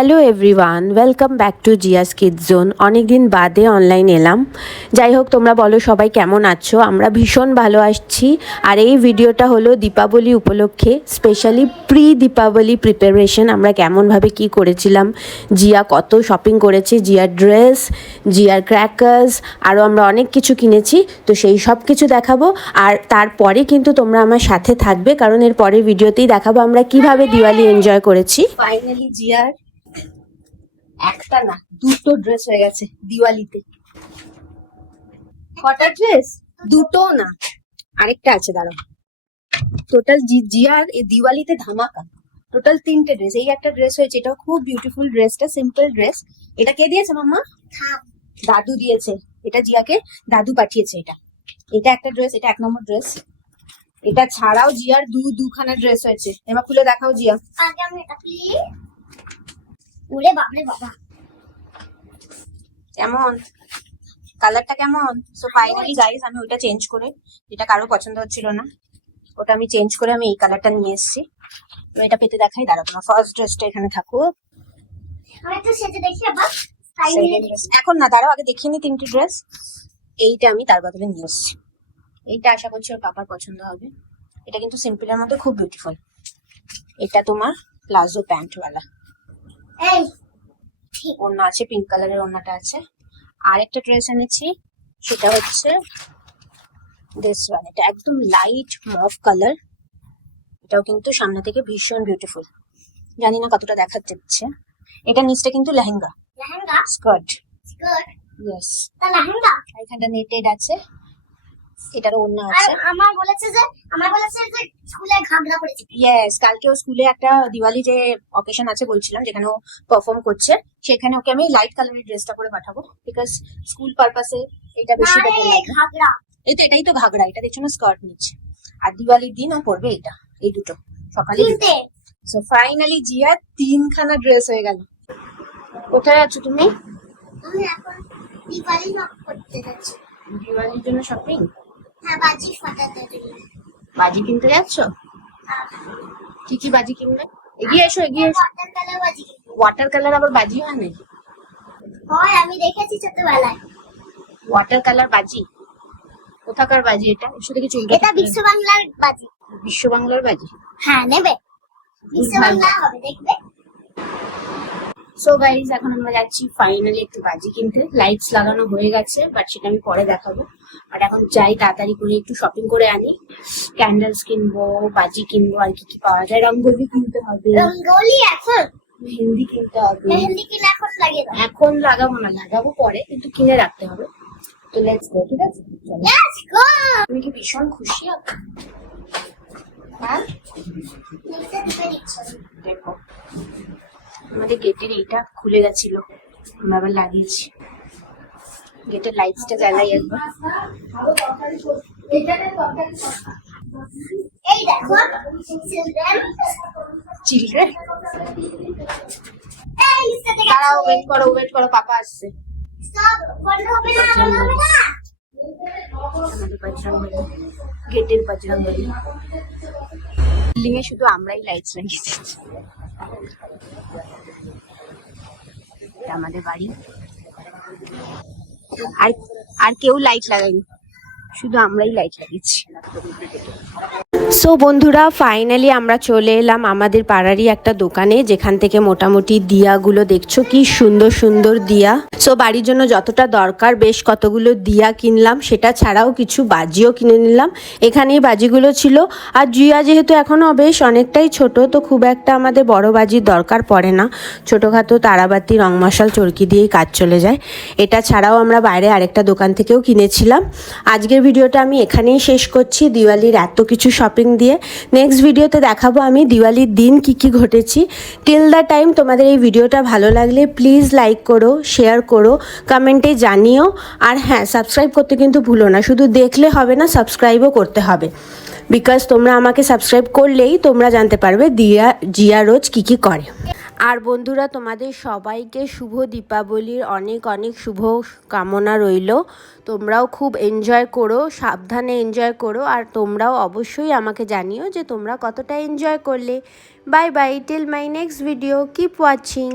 Hello everyone, welcome back to Jia's kids zone. অনেক দিন বাদে অনলাইন এলাম। যাই হোক, তোমরা বলো সবাই কেমন আছো? আমরা ভীষণ ভালো আছি। আর এই ভিডিওটা হলো দীপাবলি উপলক্ষে, স্পেশালি প্রি দীপাবলি প্রিপারেশন। আমরা কেমনভাবে কি করেছিলাম, জিয়া কত শপিং করেছে, জিয়ার ড্রেস, জিয়ার ক্র্যাকার্স, আরও আমরা অনেক কিছু কিনেছি। তো সেই সব কিছু দেখাবো। আর তারপরে কিন্তু তোমরা আমার সাথে থাকবে, কারণ এর পরের ভিডিওতেই দেখাবো আমরা কিভাবে দিওয়ালি এনজয় করেছি। ফাইনালি জিয়ার একটা না দুটো ড্রেস হয়ে গেছে দিওয়ালিতে। কটা ড্রেস? দুটো না, আরেকটা আছে, দাঁড়াও। টোটাল জিয়ার এই দিওয়ালিতে ধামাকা, টোটাল 3টে ড্রেস। এই একটা ড্রেস হয়েছে, এটাও খুব বিউটিফুল ড্রেসটা, সিম্পল ড্রেস। এটা কে দিয়েছে মাম্মা? দাদু দিয়েছে। এটা জিয়াকে দাদু পাঠিয়েছে। এটা একটা ড্রেস, এটা 1 নম্বর ড্রেস। এটা ছাড়াও জিয়ার দুখানা ড্রেস হয়েছে। এবার খুলে দেখাও জিয়া। ওরে বাপরে বাবা, কেমন কালারটা কেমন? সো ফাইনালি গাইস, আমি ওইটা চেঞ্জ করে, যেটা কারো পছন্দ হচ্ছিল না, ওটা আমি চেঞ্জ করে আমি এই কালারটা নিয়ে এসেছি। তো এটা পেতে দেখাই, দাঁড়াও। তোমার ফার্স্ট ড্রেসটা এখানে থাকুক। আমি একটু সেজে দেখি আবার। এখন না, দাঁড়াও, আগে দেখিয়ে নি 3টে ড্রেস। এইটা আমি তার বদলে নিয়ে এসেছি। এইটা আশা করছি ওর পাপার পছন্দ হবে। এটা কিন্তু সিম্পলের মধ্যে খুব বিউটিফুল। এটা তোমার প্লাজো প্যান্টওয়ালা। এই ওড়না আছে, পিঙ্ক কালারের ওড়নাটা আছে। আর একটা ড্রেস এনেছি, সেটা হচ্ছে দিস ওয়ান। এটা একদম লাইট মভ কালার। এটাও কিন্তু সামনে থেকে ভীষণ বিউটিফুল। জানি না কতটা দেখা যাচ্ছে। এটা নিচটা কিন্তু lehenga, lehenga skirt. Skirt, yes, তা লেহেঙ্গা। এখানটা নেটেড আছে। এটার ওড়না আর আছে। আমার বলেছে যে স্কুলে ঘাগরা পড়েছে। ইয়েস, কালকেও স্কুলে একটা দিওয়ালি যে অকেশন আছে বলছিলাম, যেখানে ও পারফর্ম করছে, সেখানে ওকে আমি লাইট কালারের ড্রেসটা করে পাঠাবো, বিকজ স্কুল পারপাসে এটা বেশি বেটার লাগে। ঘাগরা, এটাই তো ঘাগরা। এটা দেখছো না, স্কার্ট নিচ্ছে। আর দিওয়ালির দিন ও পরবে এটা, এই দুটো সকালে। সো ফাইনালি জিয়া 3খানা ড্রেস হয়ে গেল। কোথায় আছো তুমি? আমি এখন দিওয়ালি করতে যাচ্ছি। দিওয়ালির জন্য শপিং? হ্যাঁ, বাজি ফাটাতে জন্য। বাজি কিনতে যাচ্ছ? কি কি বাজি কিনবে? এগিয়ে এসো, এগিয়ে এসো। ওয়াটার কালার বাজি। ওয়াটার কালার আবার বাজি হয় নাকি? হয়, আমি দেখেছি ছোটবেলায়। ওয়াটার কালার বাজি? কোথাকার বাজি এটা? এর সাথে কিছু এটা বিশ্ব বাংলার বাজি। বিশ্ব বাংলার বাজি? হ্যাঁ, নেবে। বিশ্ব বাংলা হবে, দেখবে। সো গাইজ, এখন আমরা যাচ্ছি ফাইনালি একটু বাজি কিনতে। লাইটস লাগানো হয়ে গেছে, বাট সেটা আমি পরে দেখাবো। বাট এখন যাই, তাড়াতাড়ি করে একটু শপিং করে আনি। ক্যান্ডেলস কিনবো, বাজি কিনবো, আর কি কি পাওয়া যায়। রঙ্গোলি কিনতে হবে, রঙ্গোলি এখন, মেহেন্দি কিনতে হবে। মেহেন্দি কিনে এখন লাগিয়ে দাও। এখন লাগাবো না, লাগাবো পরে, কিন্তু কিনে রাখতে হবে। তো লেটস গো, ঠিক আছে? চলো। Let's go. তুমি কি ভীষণ খুশি আপু? হ্যাঁ, দেখো আমাদের গেটের এইটা খুলে গেছিল, আমরা আবার লাগিয়েছি। গেটের লাইটসটা জ্বালাই একবার। এই দেখো, চিলড্রেন, এই লিস্টে দাঁড়াও, ওয়েট করো, ওয়েট করো, পাপা আসছে। সব বন্ধ হবে না, বন্ধ হবে না। আমাদের বজরংবলী, গেটের বজরংবলী। বিল্ডিং এ শুধু আমরাই লাইটস লাগিয়ে দিচ্ছি। এটা আমাদের বাড়ি। আর কেউ লাইট লাগায়নি, শুধু আমরাই লাইট লাগিয়েছি। সো বন্ধুরা, ফাইনালি আমরা চলে এলাম আমাদের পাড়ারই একটা দোকানে, যেখান থেকে মোটামুটি দিয়াগুলো দেখছো কি সুন্দর সুন্দর দিয়া। সো বাড়ির জন্য যতটা দরকার বেশ কতগুলো দিয়া কিনলাম, সেটা ছাড়াও কিছু বাজিও কিনে নিলাম। এখানেই বাজিগুলো ছিল। আর জিয়া যেহেতু এখনও বেশ অনেকটাই ছোট, তো খুব একটা আমাদের বড় বাজির দরকার পড়ে না। ছোটোখাটো তারাবাতি, রং মশাল, চরকি দিয়েই কাজ চলে যায়। এটা ছাড়াও আমরা বাইরে আরেকটা দোকান থেকেও কিনেছিলাম। আজকের ভিডিওটা আমি এখানেই শেষ করছি, দিওয়ালির এত কিছু শপিং দিয়ে। নেক্সট ভিডিওতে দেখাবো আমি দিওয়ালির দিন কি কি ঘটেছি। টিল দ্য টাইম তোমাদের এই ভিডিওটা ভালো লাগলে প্লিজ লাইক করো, শেয়ার করো, কমেন্টে জানিও। আর হ্যাঁ, সাবস্ক্রাইব করতে কিন্তু ভুলো না। শুধু দেখলে হবে না, সাবস্ক্রাইবও করতে হবে, বিকজ তোমরা আমাকে সাবস্ক্রাইব করলেই তোমরা জানতে পারবে জিয়া রোজ কি কি করে। আর বন্ধুরা, তোমাদের সবাইকে শুভ দীপাবলির অনেক অনেক শুভ কামনা রইল। তোমরাও খুব এনজয় করো, সাবধানে এনজয় করো, আর তোমরাও অবশ্যই আমাকে জানিও যে তোমরা কতটা এনজয় করলে। Bye bye, till my next video, keep watching.